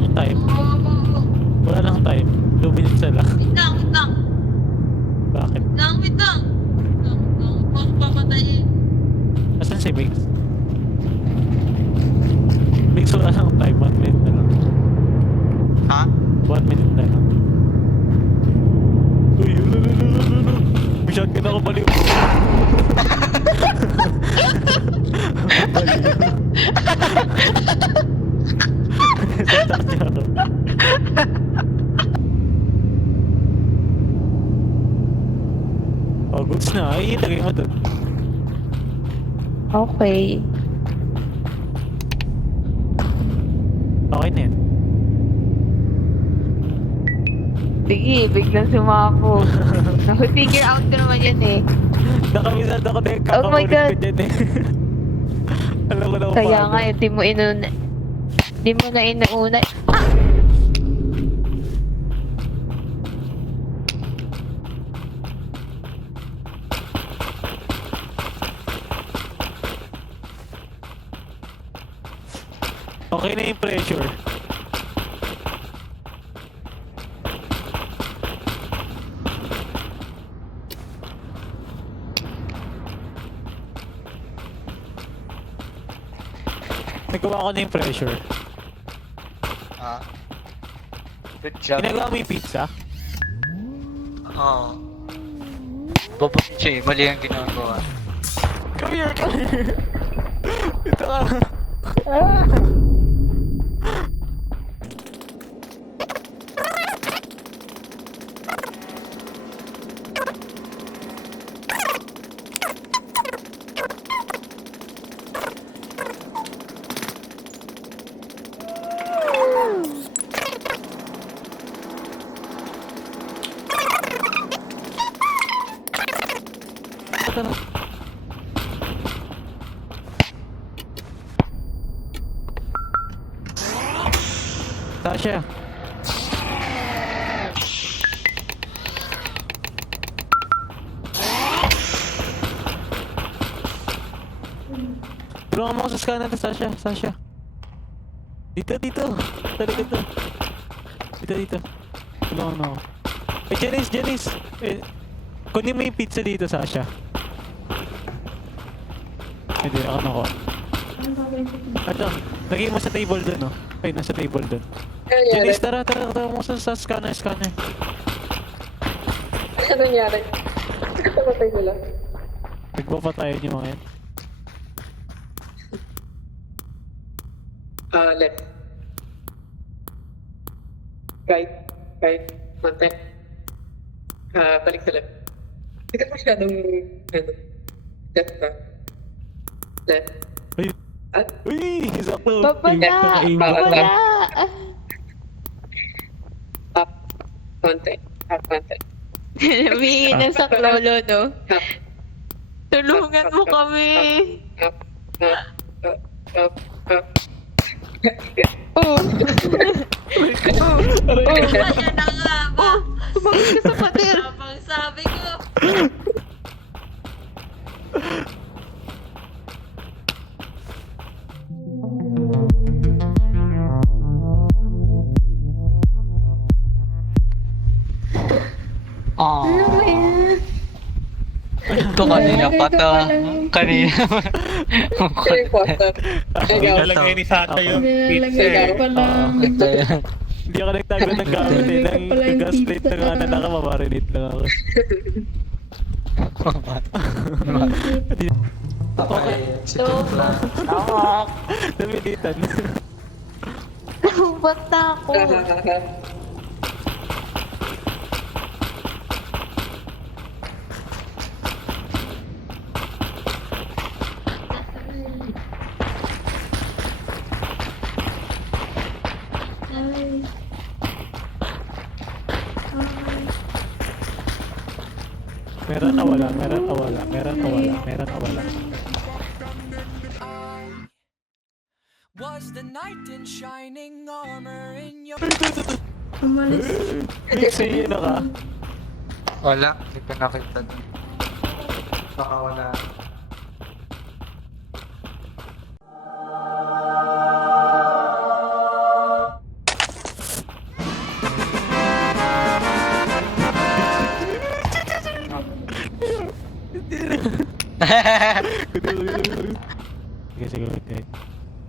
nang time. Wala nang time. 2 minutes na lang. Wait lang, wait lang. Bakit? Wait lang. Huwag papatayin. Asan si Biggs? Biggs, wala nang time. 1 minute na lang. Ha? 1 minute na lang. Uy, ulululululu. May shotgun ako, baliw. Baliw. Satak niya ako. Oh, goods na. Ay, ilagay mo dun. Okay. Okay na yan. Sige, biglang sumako. Figure out ko naman yun eh. Nakamisado ko na yung Oh my kakamulit God. ko dyan eh. Alam ko na kung Kaya paano. nga, di mo na inuuna. Okay na yung pressure. Nagawa ko na yung pressure. Ha? Good job. Ginagawa mo yung pizza? Oo. Babutin siya eh. Mali ang ginagawa. Come here, come here. Ito ka. Ito na. Tasha. Tulungan mo ako sa scanner, Sasha. Sasha. Dito, dito. Talaga to. Dito, dito. Tulungan mo ako. Eh, Janice, Janice. Eh, kunin mo yung pizza dito, Sasha. Hindi, ako na ko. Ito, lagay mo sa table dun, no? Ay, nasa table dun. Janice, tara, tara, tara mo sa scanner, scanner. Ano nangyari? Kapatay sila. Nagpapatayan yung mga yan. Left. Right. Right. Mante. Balik sa left. Hindi ka masyadong, left ba? Left. Ay, At, uy, sakto. Babala! Aim, Babala! up. Konti. Up, konti. Humingi ng saklolo, no? Up. Tulungan mo kami! Up. Up. Up. Up. Up. Oh! Kaya na nga ba? Tumangin ka sa pader! Habang sabi ko. Ah. Ito kanina pa to. Kanina. Kaya quarter. Ikaw. Nalagay ni Sata yung pizza Ikaw. eh. Ito yan. Hindi ako nagtago ng gamit eh. Nang gaslight na nga na nakamarinate lang ako. Okay. Tawak! Namilitan. Ba't na ako? Meron na wala, meron na wala, meron na wala, meron na wala. Was the knight in shining armor in your Mixi, yun ka. Wala. Hindi ko nakita doon. Baka wala. Sige, sige, wait.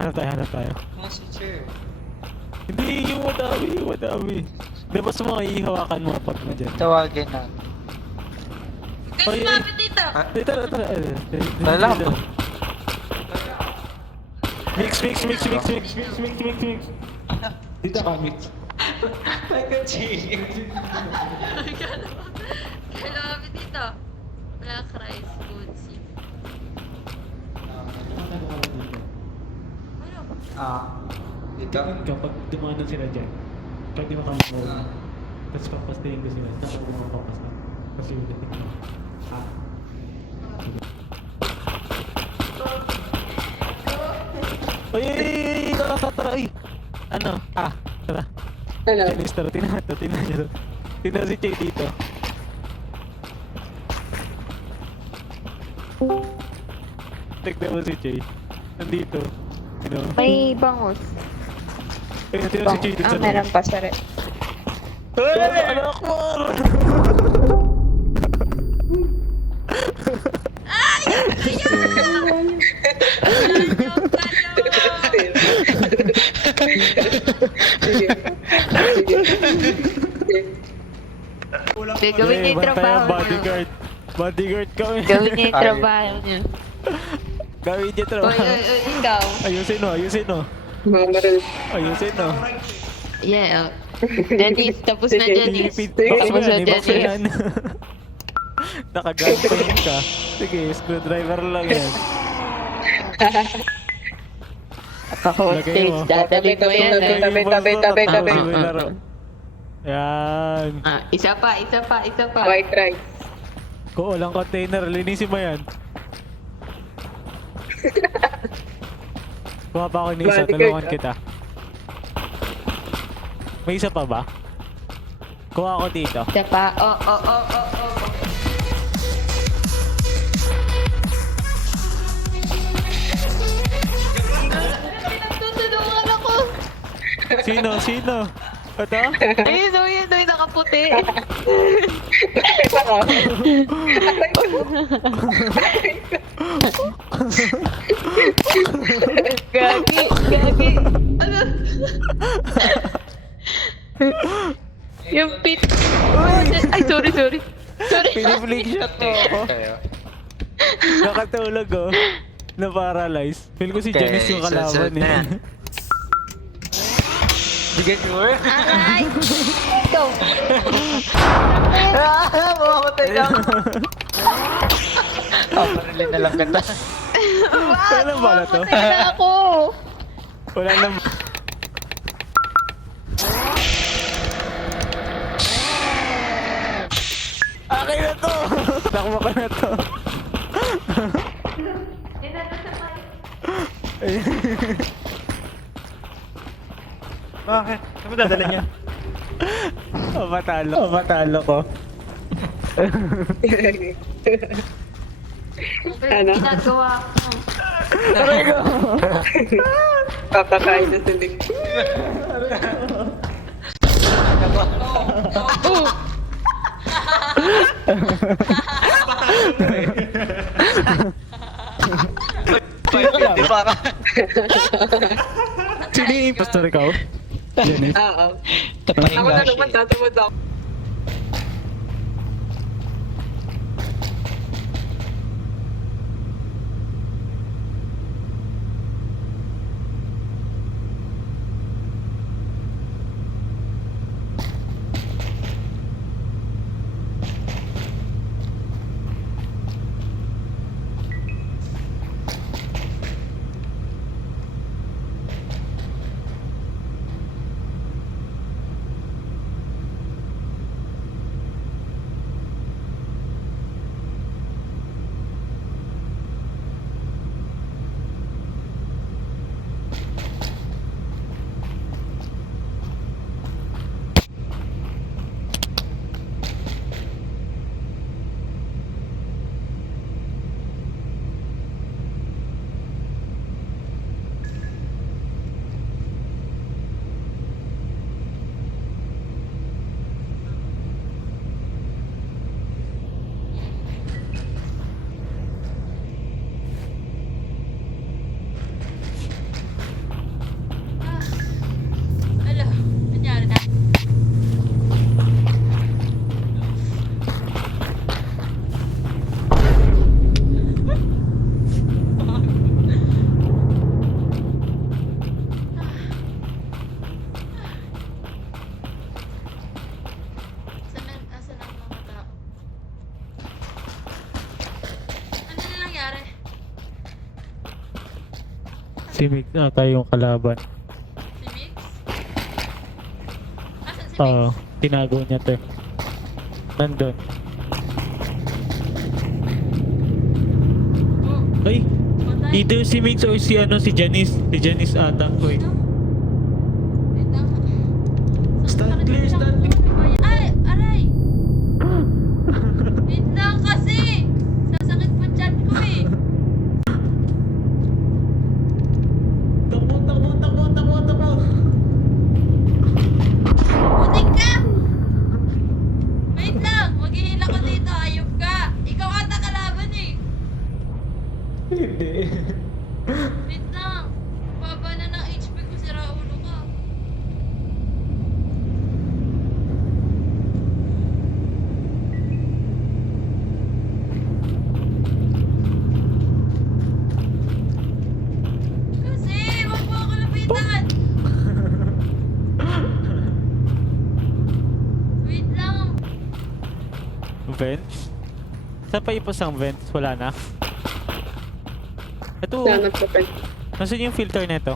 Hanap tayo. Mas chair. Hindi, yung madami. Labas mo, ihawakan mo pag na dyan. Tawagin na. Guys, Ay, lumapit dito. Tara. Wala Dito. pa. Mix. Dito ka, mix. Guys, lumapit dito. Black rice, good seed. Ano? Dito. Kapag dumanan sila dyan, pwede mo kami mo. Tapos papastayin ko sila. Tapos ako mo papasta. Kasi yung dating mo. Ay! Tara! Ay! Ano? Tara. Ano? Janice, tara. Tingnan nyo. Tingnan si Chay dito. Tignan mo si Chay. Nandito. May bangus. Tingnan si Chay dito. Meron pa, sorry. Anak mo! Sige. Sige, gawin niya yung trabaho niyo. Bodyguard kami. Gawin niya yung trabaho niyo. Gawin niya Oy, trabaho. ikaw. Ayusin mo. Mga maril. Ayusin mo. Yeah. Janice, tapos na Janice. Box mo Tapos na yan, box mo Janice. yan. Nakagunpoint ka. Sige, screwdriver lang yan. Naka-hostage. Dadalhin mo yan. Tabi. Yan. Isa pa. White rice. Kung walang container, linisin mo yan. Kuha pa ako ng isa, Bodyguard, tulungan kita. May isa pa ba? Kuha ako dito. Isa pa. Oh. Tutulungan ako. Sino? Ito? Ayun, nakaputi. Isa ka. Gagi. Ano? Yung pit. Ay, sorry. Piniflick shot mo ako. Kayo. Nakatulog oh. Na-paralyze. Feel ko si Okay, Janice yung kalaban sunod na eh. yan. Bigyan sure? Ay! Ikaw! Mamamatay na ako. Parilin na lang kita. Wala na ba na to? Mamatay na ako! Wala na. Akin na to! Takbo ka na to. Bakit? Ano dadala niya? Matalo ko. Ano? Ginagawa ko. Papakain na sa lig. Hindi pa ka. Sino yung impostor ikaw? Janice? Oo. Ako na naman, tatamad ako. Si Mick ata yung kalaban. Si Mix? Asan si Mix? Oo, tinago niya to. Nandun. Oh, Ay, patay. either si Mick or si si Janice. Si Janice ata. Wait. Ano? Wait lang. Stand Sakit clear, lang stand ako. Ano ba yan? Ay! Aray! Wait lang kasi! Sasakit pa chat ko eh. Takbo, takbo, takbo, takbo, takbo. Putik ka! Wait lang! Maghihila ko dito. Ayop ka! Ikaw ata kalaban eh. Hindi. Wait lang. Baba na ng HP ko, sira ulo ka. Kasi, wag mo ako lapitan. Wait lang. Vents? Saan pa ipos ang vents? Wala na? Ito, Sana sa pag... nasan yung filter neto?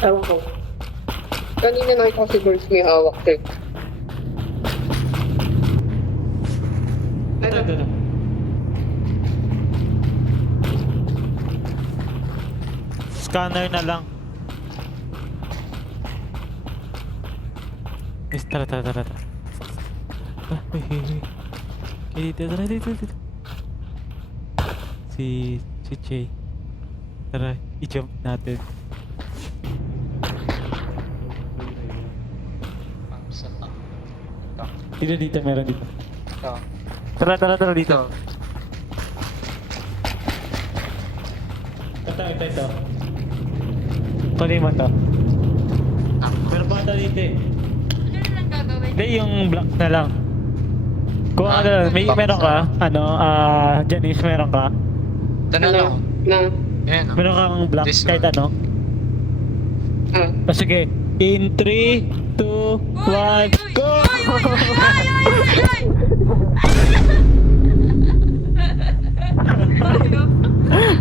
Ewan ko. Kanina nakita ko si Birds may hawak eh. Ito, ito, ito. Scanner na lang. Yes, tara, tara, tara, tara. Ah, hey. Dito, tara, dito, dito. Si Jay. Tara, i-jump natin. Ang sa top. Dito, meron dito. Ito. Tara, tara, tara, dito. Ito. Ito. Kunin mo to. Pero bata dito eh. Ano na lang gagawin? Hindi, yung block na lang. Kung ano lang, may box meron ka, Janice, meron ka. Ito na lang. Na... Ayan o. Meron kang block, This kahit one. ano. Ah. Sige, in 3, 2, 1, go!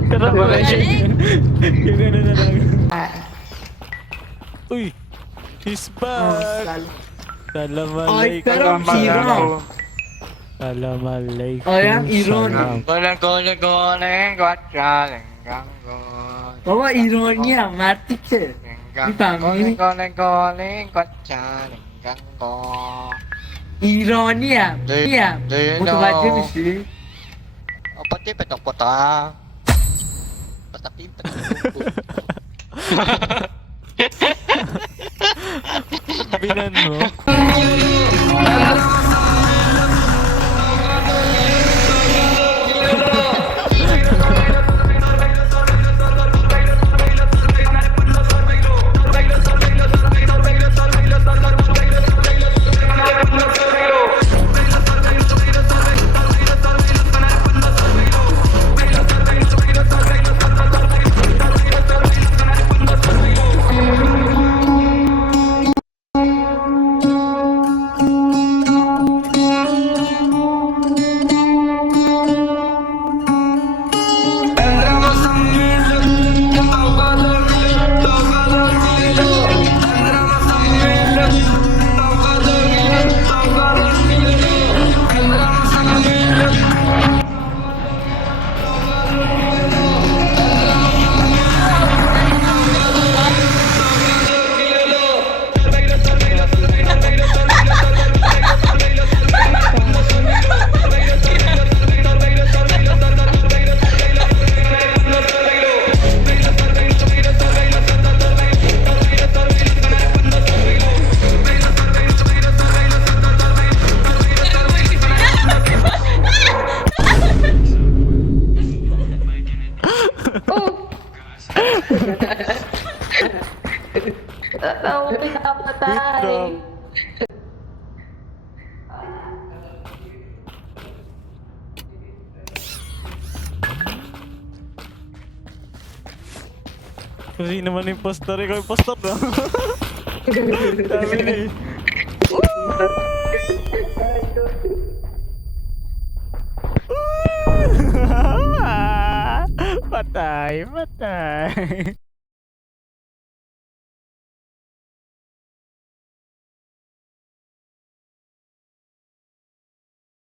Tara, Tama, yung gano'n na lang. Uy! He's back! Salamalay pero hero. Salamalay Oh, yan, hero. Goleng, gotcha, lenggang, Baba, ironya, matik eh. Ipangin. goleng, gotcha, lenggang, Ironya. Iya. Do you Butuh know? aja mesti. Apa sih petok pota? Petaki. Binan mo. Tatawa pinapatay. Kasi naman impostor, ikaw impostor na. Dami na eh. Patay, patay.